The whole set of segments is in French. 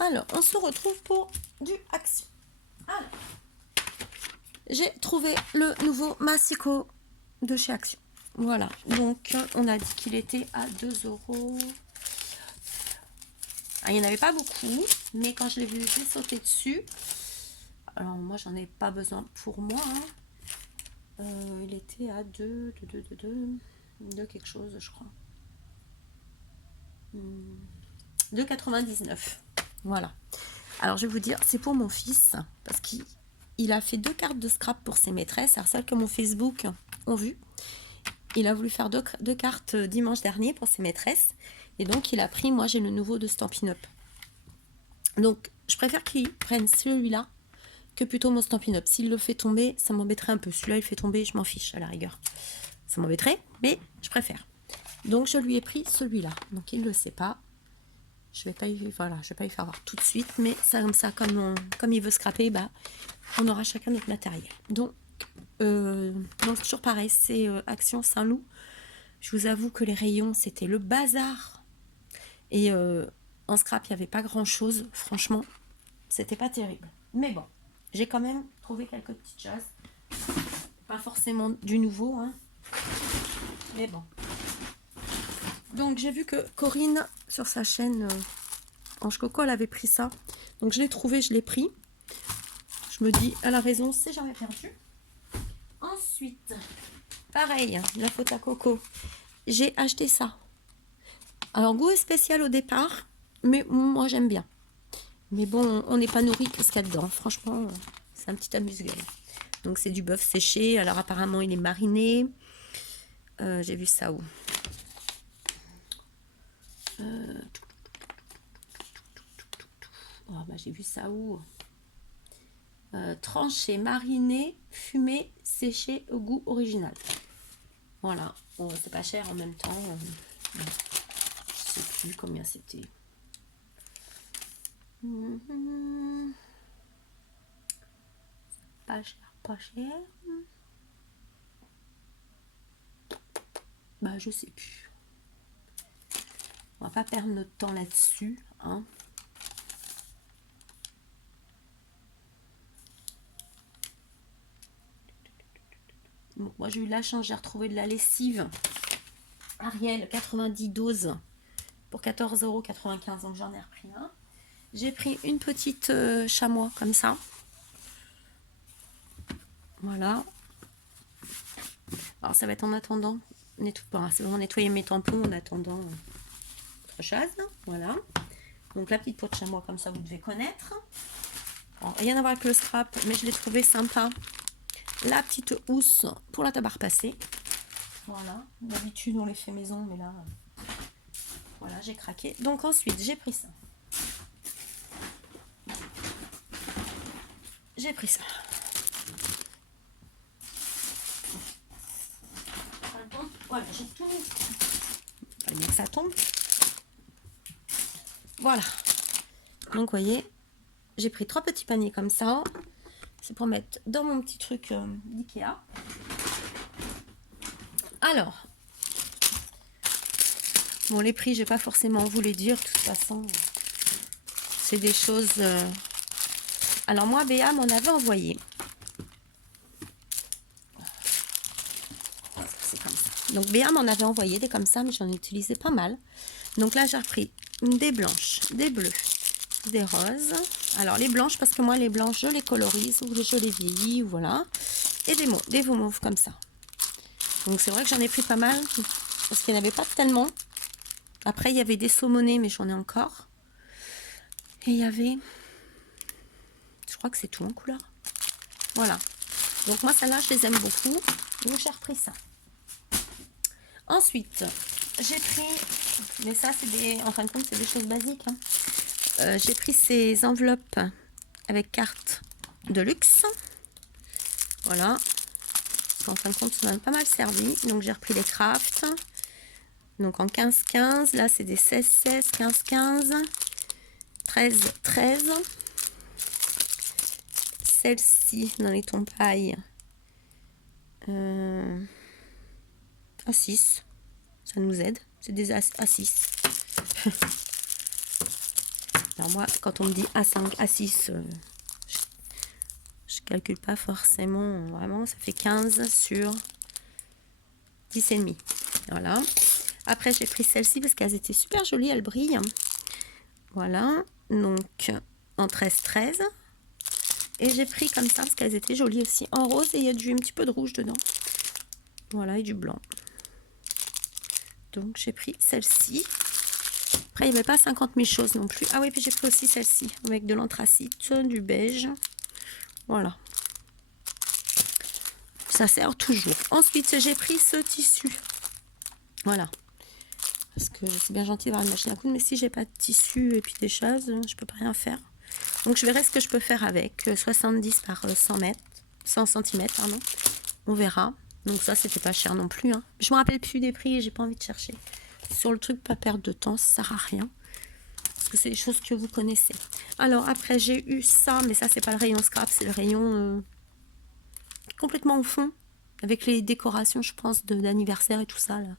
Alors, on se retrouve pour du Action. Alors, j'ai trouvé le nouveau Massicot de chez Action. Voilà, donc on a dit qu'il était à 2 €. Ah, il n'y en avait pas beaucoup, mais quand je l'ai vu, j'ai sauté dessus. Alors moi, j'en ai pas besoin pour moi. Hein. Il était à 2 quelque chose, je crois. 2,99. Voilà. Alors je vais vous dire, c'est pour mon fils, parce qu'il a fait 2 cartes de scrap pour ses maîtresses, alors celles que mon Facebook ont vu. Il a voulu faire deux cartes dimanche dernier pour ses maîtresses, et donc il a pris, moi j'ai le nouveau de Stampin' Up. Donc je préfère qu'il prenne celui-là que plutôt mon Stampin' Up. S'il le fait tomber, ça m'embêterait un peu. Celui-là il fait tomber, je m'en fiche à la rigueur. Ça m'embêterait, mais je préfère. Donc je lui ai pris celui-là, donc il ne le sait pas. Je vais pas lui faire voir tout de suite, mais ça comme ça, comme il veut scraper, bah, on aura chacun notre matériel. Donc toujours pareil, c'est Action Saint-Loup. Je vous avoue que les rayons, c'était le bazar. Et en scrap, il n'y avait pas grand-chose. Franchement, c'était pas terrible. Mais bon, j'ai quand même trouvé quelques petites choses. Pas forcément du nouveau, hein. Mais bon. Donc j'ai vu que Corinne, sur sa chaîne Ange Coco, elle avait pris ça. Donc je l'ai trouvé, je l'ai pris. Je me dis, elle a raison, c'est jamais perdu. Ensuite, pareil, la faute à Coco. J'ai acheté ça. Alors goût est spécial au départ, mais moi j'aime bien. Mais bon, on n'est pas nourri que ce qu'il y a dedans. Franchement, c'est un petit amuse-gueule. Donc c'est du bœuf séché. Alors apparemment il est mariné. J'ai vu ça où j'ai vu ça où tranché, mariné, fumé, séché au goût original. Voilà. Bon, c'est pas cher en même temps. Je sais plus combien c'était. Pas cher, pas cher. Bah, je sais plus. On va pas perdre notre temps là-dessus, hein. Bon, moi j'ai eu la chance, j'ai retrouvé de la lessive Ariel 90 doses pour 14,95 €, donc j'en ai repris un. J'ai pris une petite chamois comme ça. Voilà. Alors ça va être en attendant. C'est vraiment nettoyer mes tampons en attendant autre chose. Voilà. Donc la petite peau de chamois comme ça, vous devez connaître. Alors, rien à voir avec le scrap, mais je l'ai trouvé sympa. La petite housse pour la tabac passée. Voilà. D'habitude on les fait maison, mais là, voilà, j'ai craqué. Donc ensuite j'ai pris ça. J'ai pris ça. Voilà, j'ai tout mis. Fallait bien que ça tombe. Voilà. Donc, vous voyez, j'ai pris 3 petits paniers comme ça. C'est pour mettre dans mon petit truc d'Ikea. Alors, bon, les prix, je vais pas forcément vous les dire. De toute façon, c'est des choses... Alors, moi, Béa m'en avait envoyé. C'est comme ça. Donc, Béa m'en avait envoyé des comme ça, mais j'en ai utilisé pas mal. Donc là, j'ai repris des blanches, des bleues, des roses. Alors, les blanches, parce que moi, les blanches, je les colorise ou je les vieillis, voilà. Et des mauves comme ça. Donc, c'est vrai que j'en ai pris pas mal, parce qu'il n'y en avait pas tellement. Après, il y avait des saumonés, mais j'en ai encore. Et il y avait... Je crois que c'est tout en couleur. Voilà. Donc, moi, celle-là, je les aime beaucoup. Donc, j'ai repris ça. Ensuite, j'ai pris... Mais ça, c'est des... En fin de compte, c'est des choses basiques. Hein. J'ai pris ces enveloppes avec carte de luxe. Voilà. En fin de compte, ça m'a pas mal servi. Donc, j'ai repris les crafts. Donc, en 15-15. Là, c'est des 16-16, 15-15. 13-13. Celle-ci, dans les tons paille. À 6. Ça nous aide. C'est des A6. Alors moi, quand on me dit A5, A6, je calcule pas forcément, vraiment, ça fait 15 sur 10,5. Voilà. Après, j'ai pris celle-ci parce qu'elles étaient super jolies, elles brillent. Voilà, donc en 13-13. Et j'ai pris comme ça parce qu'elles étaient jolies aussi, en rose, et il y a un petit peu de rouge dedans. Voilà, et du blanc. Donc j'ai pris celle-ci. Après, il n'y avait pas 50 000 choses non plus. Ah oui, puis j'ai pris aussi celle-ci, avec de l'anthracite, du beige. Voilà. Ça sert toujours. Ensuite, j'ai pris ce tissu. Voilà. Parce que c'est bien gentil d'avoir une machine à coudre, mais si j'ai pas de tissu et puis des choses, je peux pas rien faire. Donc je verrai ce que je peux faire avec. 70 par 100 mètres, 100 cm, pardon. On verra. Donc ça, c'était pas cher non plus. Hein. Je me rappelle plus des prix et j'ai pas envie de chercher. Sur le truc, pas perdre de temps, ça sert à rien. Parce que c'est des choses que vous connaissez. Alors après, j'ai eu ça, mais ça, c'est pas le rayon scrap, c'est le rayon complètement au fond. Avec les décorations, je pense, d'anniversaire et tout ça, là.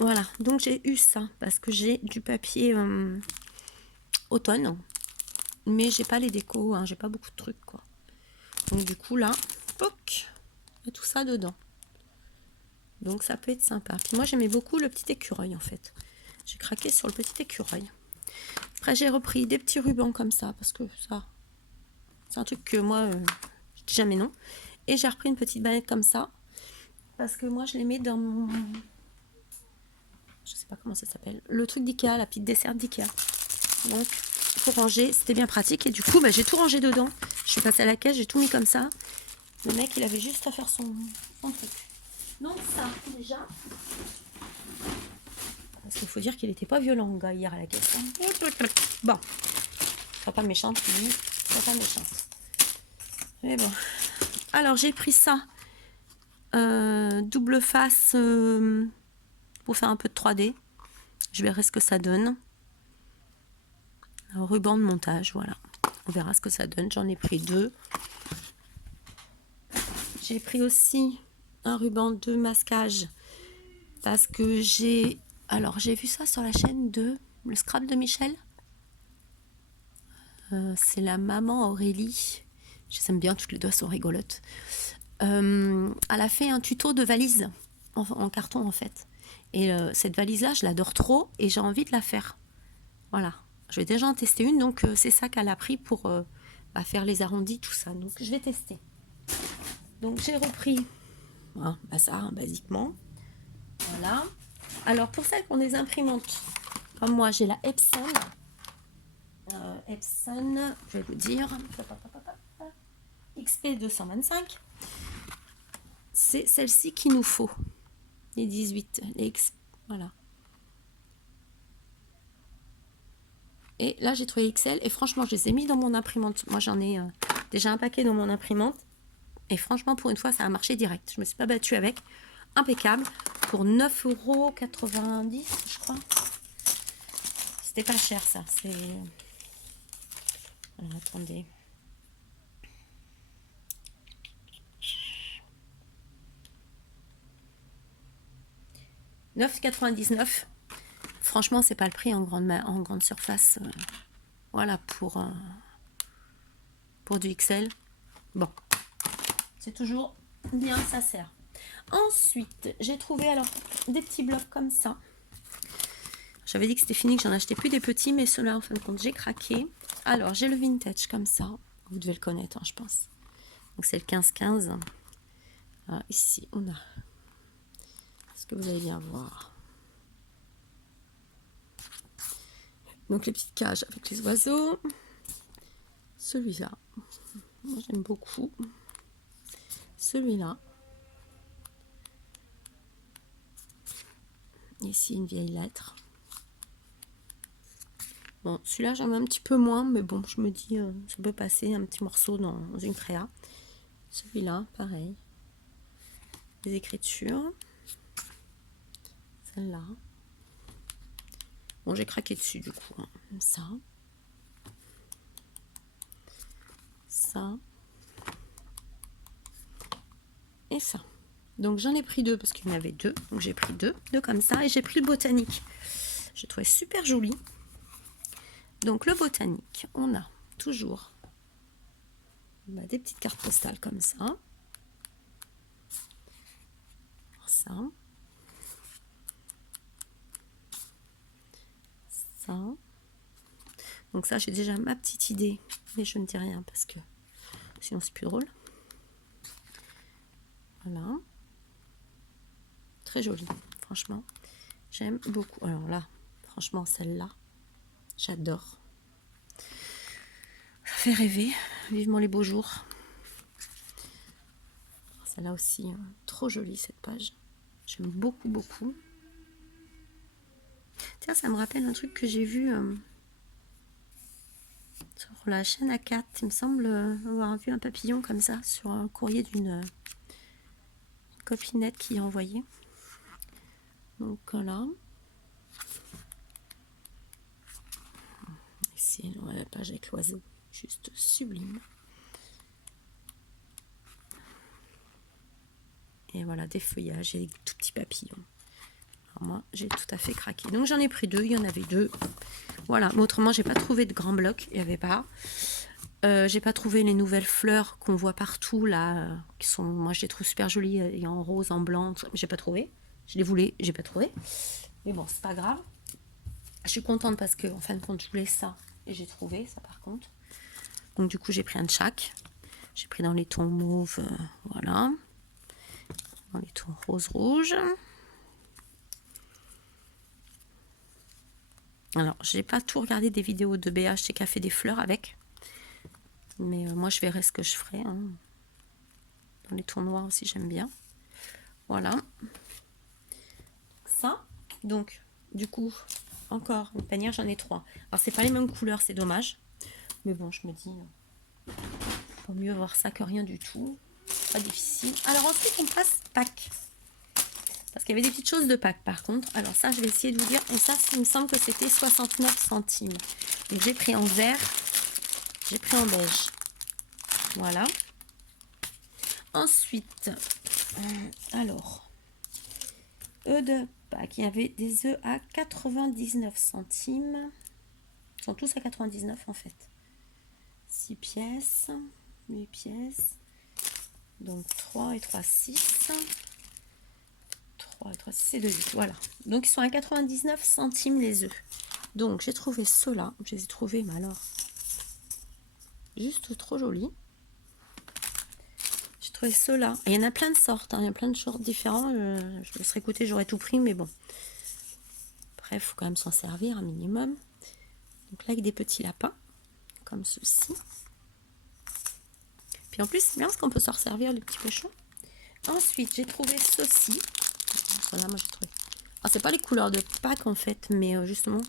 Voilà, donc j'ai eu ça, parce que j'ai du papier automne. Mais j'ai pas les décos, hein, j'ai pas beaucoup de trucs, quoi. Donc du coup, là, poc, il y a tout ça dedans. Donc ça peut être sympa. Puis moi, j'aimais beaucoup le petit écureuil, en fait. J'ai craqué sur le petit écureuil. Après, j'ai repris des petits rubans comme ça, parce que ça, c'est un truc que moi, je dis jamais non. Et j'ai repris une petite banette comme ça, parce que moi, je les mets dans mon... Je sais pas comment ça s'appelle. Le truc d'Ikea, la petite dessert d'Ikea. Donc, pour ranger, c'était bien pratique. Et du coup, bah, j'ai tout rangé dedans. Je suis passée à la caisse, j'ai tout mis comme ça. Le mec, il avait juste à faire son truc. Donc ça, déjà... Parce qu'il faut dire qu'il n'était pas violent, le gars, hier à la caisse. Hein. Bon. Sois pas méchante, lui. Sois pas méchante. Mais bon. Alors, j'ai pris ça. Double face pour faire un peu de 3D. Je verrai ce que ça donne. Un ruban de montage, voilà. On verra ce que ça donne. J'en ai pris 2. J'ai pris aussi un ruban de masquage parce que j'ai... Alors, j'ai vu ça sur la chaîne de le scrap de Michel. C'est la maman Aurélie. J'aime bien, toutes les deux sont rigolotes. Elle a fait un tuto de valise en carton, en fait. Et cette valise-là, je l'adore trop et j'ai envie de la faire. Voilà. Je vais déjà en tester une, donc c'est ça qu'elle a pris pour faire les arrondis, tout ça. Donc, je vais tester. Donc, j'ai repris ça, basiquement. Voilà. Alors, pour celles qui ont des imprimantes, comme moi, j'ai la Epson. Epson, je vais vous dire, XP 225. C'est celle-ci qu'il nous faut. Les 18, les X, voilà. Et là, j'ai trouvé XL et franchement, je les ai mis dans mon imprimante. Moi, j'en ai déjà un paquet dans mon imprimante. Et franchement, pour une fois, ça a marché direct. Je me suis pas battue avec. Impeccable. Pour 9,90 €, je crois. C'était pas cher, ça. C'est... Alors, attendez. « 9,99 €. Franchement, c'est pas le prix en grande surface. Voilà, pour du XL. Bon. C'est toujours bien, ça sert. Ensuite, j'ai trouvé alors des petits blocs comme ça. J'avais dit que c'était fini, que j'en achetais plus des petits, mais ceux-là, en fin de compte, j'ai craqué. Alors, j'ai le vintage comme ça. Vous devez le connaître, hein, je pense. Donc, c'est le 15-15. Alors, ici, on a... Est-ce que vous allez bien voir? Donc, les petites cages avec les oiseaux. Celui-là, moi, j'aime beaucoup. Celui-là. Ici, une vieille lettre. Bon, celui-là, j'en ai un petit peu moins, mais bon, je me dis, ça peut passer un petit morceau dans une créa. Celui-là, pareil. Les écritures. Celle-là. Bon, j'ai craqué dessus, du coup. Hein. Ça. Ça. Et ça. Donc, j'en ai pris 2 parce qu'il y en avait 2. Donc, j'ai pris 2 comme ça. Et j'ai pris le botanique. Je trouvais super joli. Donc le botanique, on a toujours des petites cartes postales comme ça. Ça. Ça. Donc ça, j'ai déjà ma petite idée, mais je ne dis rien parce que sinon c'est plus drôle. Voilà. Très jolie, franchement. J'aime beaucoup. Alors là, franchement, celle-là, j'adore. Ça fait rêver. Vivement les beaux jours. Celle-là aussi, trop jolie cette page. J'aime beaucoup, beaucoup. Tiens, ça me rappelle un truc que j'ai vu sur la chaîne A4. Il me semble avoir vu un papillon comme ça sur un courrier d'une copinette qui a envoyé. Donc voilà. Ici, la page avec l'oiseau. Juste sublime. Et voilà, des feuillages et des tout petits papillons. Alors moi, j'ai tout à fait craqué. Donc j'en ai pris deux, il y en avait deux. Voilà, mais autrement, j'ai pas trouvé de grands blocs, il n'y avait pas. J'ai pas trouvé les nouvelles fleurs qu'on voit partout là, qui sont, moi je les trouve super jolies, et en rose, en blanc, j'ai pas trouvé. Je les voulais, j'ai pas trouvé. Mais bon, c'est pas grave. Je suis contente parce que en fin de compte, je voulais ça et j'ai trouvé ça par contre. Donc du coup, j'ai pris un de chaque. J'ai pris dans les tons mauve, voilà. Dans les tons rose-rouge. Alors, j'ai pas tout regardé des vidéos de BH, c'est qu'elle fait des fleurs avec. Mais moi, je verrai ce que je ferai. Hein. Dans les tons noirs aussi, j'aime bien. Voilà. Ça. Donc, du coup, encore une panière, j'en ai 3. Alors, c'est pas les mêmes couleurs, c'est dommage. Mais bon, je me dis, faut mieux voir ça que rien du tout. Pas difficile. Alors, ensuite, on passe Pâques. Parce qu'il y avait des petites choses de Pâques, par contre. Alors, ça, je vais essayer de vous dire. Et ça, il me semble que c'était 69 centimes. Donc, j'ai pris en vert. J'ai pris en beige. Voilà. Ensuite, alors, œufs de Pâques. Il y avait des œufs à 99 centimes. Ils sont tous à 99 en fait. 6 pièces, 8 pièces. Donc 3 et 3, 6. 3 et 3, 6 et 2, 8. Voilà. Donc ils sont à 99 centimes les œufs. Donc j'ai trouvé ceux-là. Je les ai trouvés, mais alors, juste trop jolis. J'ai trouvé ceux-là. Il y en a plein de sortes. Hein. Il y a plein de sortes différents. Je me serais écouté, j'aurais tout pris, mais bon. Après, il faut quand même s'en servir un minimum. Donc là, avec des petits lapins, comme ceci. Puis en plus, c'est bien parce qu'on peut s'en servir, les petits cochons. Ensuite, j'ai trouvé ceci. Voilà, moi j'ai trouvé. Alors, c'est pas les couleurs de Pâques en fait, mais justement.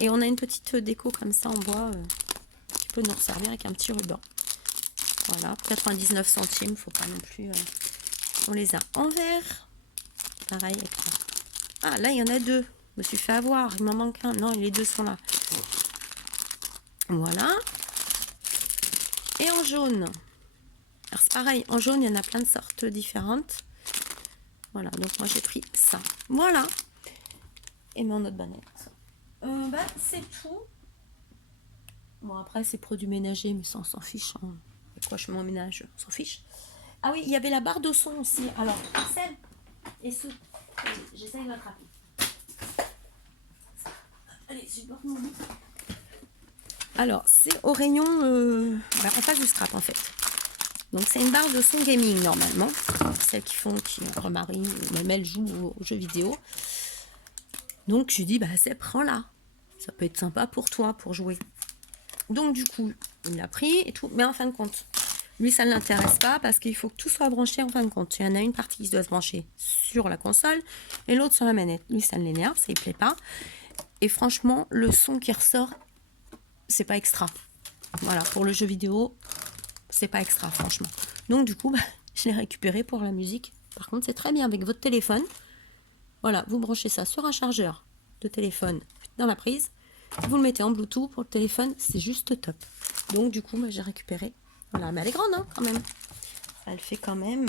Et on a une petite déco comme ça en bois qui peut nous resservir avec un petit ruban. Voilà, 99 centimes, faut pas non plus. On les a en vert. Pareil avec ça. Ah, là, il y en a deux. Je me suis fait avoir, il m'en manque un. Non, les deux sont là. Voilà. Et en jaune. Alors, c'est pareil, en jaune, il y en a plein de sortes différentes. Voilà, donc moi, j'ai pris ça. Voilà. Et mon autre banette. C'est tout. Bon, après, c'est produits ménagers, mais ça, on s'en fiche. Hein. Et quoi, je m'en ménage, on s'en fiche. Ah oui, il y avait la barre de son aussi. Alors, celle et ce. J'essaye de l'attraper. Allez, je porte mon bout. Alors, c'est au rayon en face du scrap, en fait. Donc, c'est une barre de son gaming, normalement. Celles qui remarient, même elles jouent aux jeux vidéo. Donc, je dis, c'est prends-la. Ça peut être sympa pour toi, pour jouer. Donc, du coup, il l'a pris et tout. Mais en fin de compte, lui, ça ne l'intéresse pas parce qu'il faut que tout soit branché en fin de compte. Il y en a une partie qui doit se brancher sur la console et l'autre sur la manette. Lui, ça ne l'énerve, ça ne lui plaît pas. Et franchement, le son qui ressort, c'est pas extra. Voilà, pour le jeu vidéo, c'est pas extra, franchement. Donc, du coup, je l'ai récupéré pour la musique. Par contre, c'est très bien avec votre téléphone. Voilà, vous branchez ça sur un chargeur de téléphone dans la prise. Vous le mettez en Bluetooth pour le téléphone, c'est juste top. Donc, du coup, j'ai récupéré. Voilà, mais elle est grande, hein, quand même. Elle fait quand même...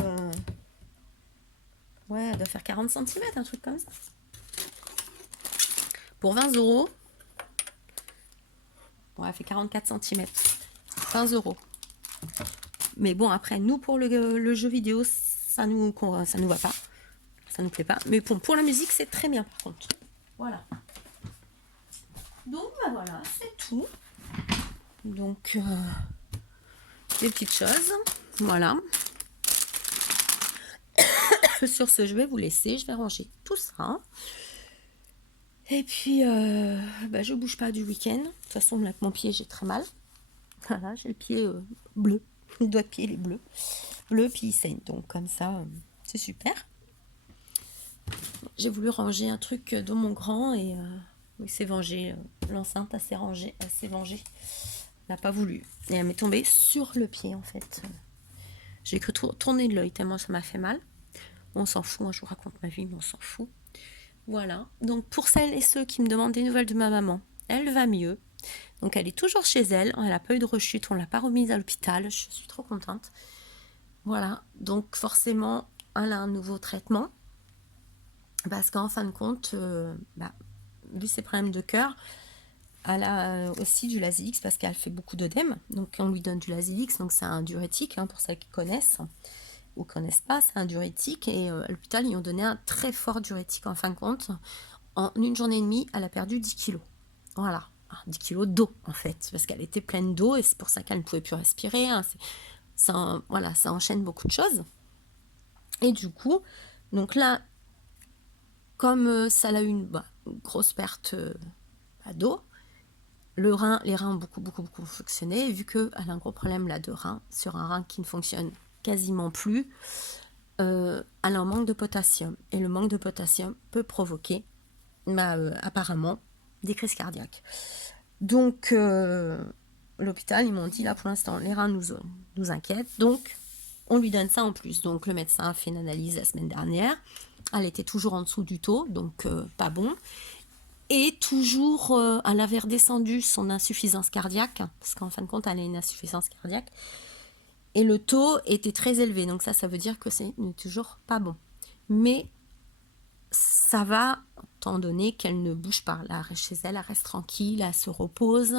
Ouais, elle doit faire 40 cm, un truc comme ça. Pour 20 €. Bon, elle fait 44 cm. 15 euros. Mais bon, après, nous, pour le jeu vidéo, ça nous va pas. Ça nous plaît pas. Mais bon, pour la musique, c'est très bien, par contre. Voilà. Donc, bah voilà, c'est tout. Donc, des petites choses. Voilà. Sur ce, je vais vous laisser. Je vais ranger tout ça. Et puis, bah, je bouge pas du week-end. De toute façon, avec mon pied, j'ai très mal. Voilà, j'ai le pied bleu. Le doigt de pied, il est bleu. Bleu, puis il saigne. Donc, comme ça, c'est super. J'ai voulu ranger un truc dans mon grand et il s'est vengé. L'enceinte, elle s'est vengée. Elle n'a pas voulu. Et elle m'est tombée sur le pied, en fait. J'ai cru tourner de l'œil tellement ça m'a fait mal. On s'en fout, moi je vous raconte ma vie, mais on s'en fout. Voilà. Donc, pour celles et ceux qui me demandent des nouvelles de ma maman, elle va mieux. Donc, elle est toujours chez elle. Elle n'a pas eu de rechute. On ne l'a pas remise à l'hôpital. Je suis trop contente. Voilà. Donc, forcément, elle a un nouveau traitement. Parce qu'en fin de compte, vu ses problèmes de cœur, elle a aussi du Lasix parce qu'elle fait beaucoup d'œdème. Donc, on lui donne du Lasix. Donc, c'est un diurétique, pour celles qui connaissent ou connaissent pas. C'est un diurétique. Et à l'hôpital, ils ont donné un très fort diurétique en fin de compte. En une journée et demie, elle a perdu 10 kilos. Voilà. 10 kilos d'eau, en fait. Parce qu'elle était pleine d'eau et c'est pour ça qu'elle ne pouvait plus respirer. Voilà, ça enchaîne beaucoup de choses. Et du coup, donc là, comme ça a eu une grosse perte d'eau, les reins ont beaucoup fonctionné. Et vu qu'elle a un gros problème là de rein, sur un rein qui ne fonctionne quasiment plus, elle a un manque de potassium. Et le manque de potassium peut provoquer, apparemment, des crises cardiaques. Donc, l'hôpital, ils m'ont dit, là, pour l'instant, les reins nous inquiètent. Donc, on lui donne ça en plus. Donc, le médecin a fait une analyse la semaine dernière. Elle était toujours en dessous du taux, donc pas bon. Et toujours, elle avait redescendu son insuffisance cardiaque, parce qu'en fin de compte, elle a une insuffisance cardiaque. Et le taux était très élevé, donc ça veut dire que c'est toujours pas bon. Mais ça va, étant donné qu'elle ne bouge pas. Là, chez elle, elle reste tranquille, elle se repose.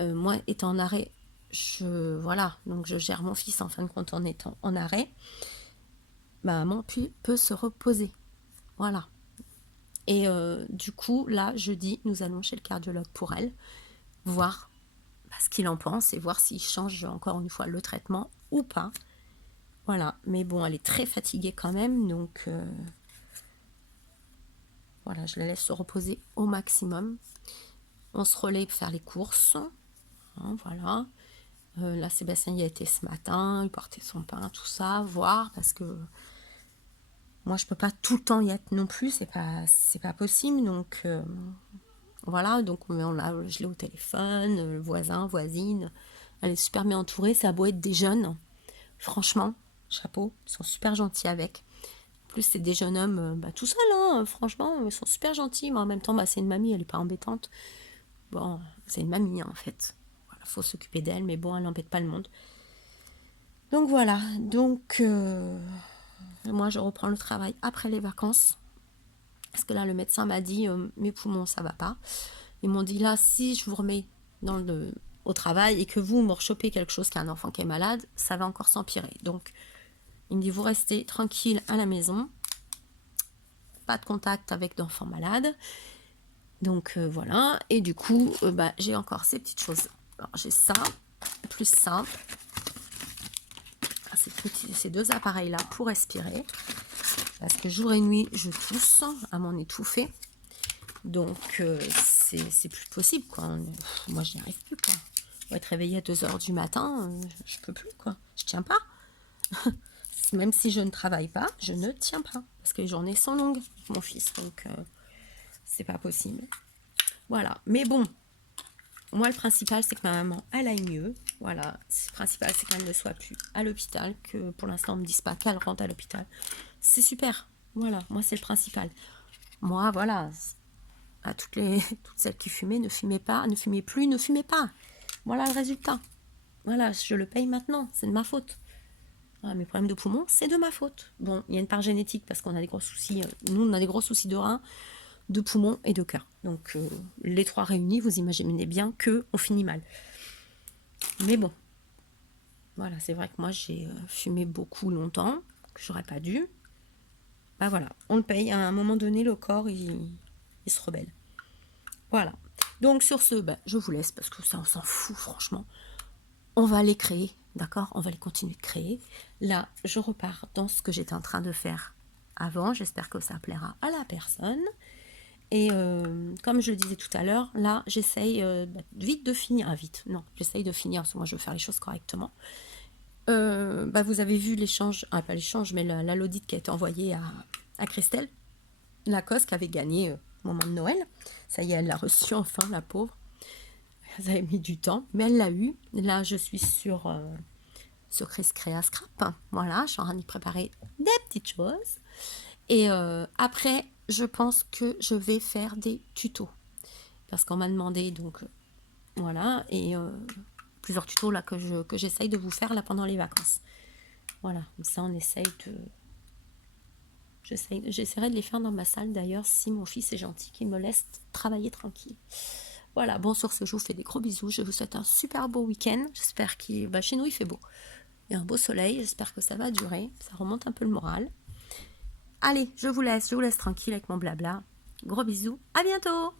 Moi, étant en arrêt, donc je gère mon fils en fin de compte en étant en arrêt. Maman peut se reposer. Voilà. Et du coup, là, jeudi, nous allons chez le cardiologue pour elle, voir ce qu'il en pense et voir s'il change encore une fois le traitement ou pas. Voilà. Mais bon, elle est très fatiguée quand même, donc voilà, je la laisse se reposer au maximum. On se relaie pour faire les courses. Voilà. Là, Sébastien y a été ce matin, il portait son pain, tout ça, voir, parce que moi, je peux pas tout le temps y être non plus, c'est pas possible. Donc, voilà, donc je l'ai au téléphone, le voisin, voisine, elle est super bien entourée, ça a beau être des jeunes, franchement, chapeau, ils sont super gentils avec. En plus, c'est des jeunes hommes, tout seuls, franchement, ils sont super gentils, mais en même temps, c'est une mamie, elle est pas embêtante. Bon, c'est une mamie, en fait. Voilà, faut s'occuper d'elle, mais bon, elle n'embête pas le monde. Donc voilà, moi je reprends le travail après les vacances. Parce que là, le médecin m'a dit, mes poumons, ça va pas. Ils m'ont dit, là, si je vous remets au travail et que vous me rechopez quelque chose qu'un enfant qui est malade, ça va encore s'empirer. Donc, il me dit, vous restez tranquille à la maison. Pas de contact avec d'enfants malades. Donc, voilà. Et du coup, j'ai encore ces petites choses. Alors, j'ai ça, plus ça. Ces deux appareils-là pour respirer. Parce que jour et nuit, je tousse à m'en étouffer. Donc, c'est plus possible, quoi. Moi, je n'y arrive plus, quoi. On va être réveillée à 2h du matin, je peux plus, quoi. Je tiens pas. Même si je ne travaille pas, je ne tiens pas. Parce que les journées sont longues, mon fils. Donc, c'est pas possible. Voilà. Mais bon, moi, le principal, c'est que ma maman, elle aille mieux. Voilà. Le principal, c'est qu'elle ne soit plus à l'hôpital. Que pour l'instant, on ne me dise pas qu'elle rentre à l'hôpital. C'est super. Voilà. Moi, c'est le principal. Moi, voilà. À toutes celles qui fumaient, ne fumez pas, ne fumez plus, ne fumez pas. Voilà le résultat. Voilà, je le paye maintenant, c'est de ma faute. Voilà, mes problèmes de poumons, c'est de ma faute. Bon, il y a une part génétique parce qu'on a des gros soucis. Nous, on a des gros soucis de reins. de poumon et de cœur. Donc les 3 réunis, vous imaginez bien que on finit mal. Mais bon, voilà, c'est vrai que moi j'ai fumé beaucoup longtemps, que j'aurais pas dû. Bah voilà, on le paye. À un moment donné, le corps il se rebelle. Voilà. Donc sur ce, bah, je vous laisse parce que ça on s'en fout franchement. On va les créer, d'accord? On va les continuer de créer. Là, je repars dans ce que j'étais en train de faire avant. J'espère que ça plaira à la personne. Et comme je le disais tout à l'heure, là, j'essaye vite de finir. Ah, vite, non, j'essaye de finir parce que moi, je veux faire les choses correctement. Bah, vous avez vu l'échange, pas l'échange, mais la l'audit qui a été envoyée à Christelle Lacoste qui avait gagné au moment de Noël. Ça y est, elle l'a reçu enfin, la pauvre. Ça avait mis du temps, mais elle l'a eu. Là, je suis sur Chris Créa Scrap. Voilà, je suis en train de préparer des petites choses. Et après, je pense que je vais faire des tutos. Parce qu'on m'a demandé, donc voilà, et plusieurs tutos là que j'essaye de vous faire là pendant les vacances. Voilà, comme ça on essaye de... J'essaierai de les faire dans ma salle d'ailleurs si mon fils est gentil, qu'il me laisse travailler tranquille. Voilà, bon sur ce, je vous fais des gros bisous, je vous souhaite un super beau week-end. J'espère qu'il... Bah, chez nous il fait beau. Il y a un beau soleil, j'espère que ça va durer, ça remonte un peu le moral. Allez, je vous laisse tranquille avec mon blabla. Gros bisous, à bientôt!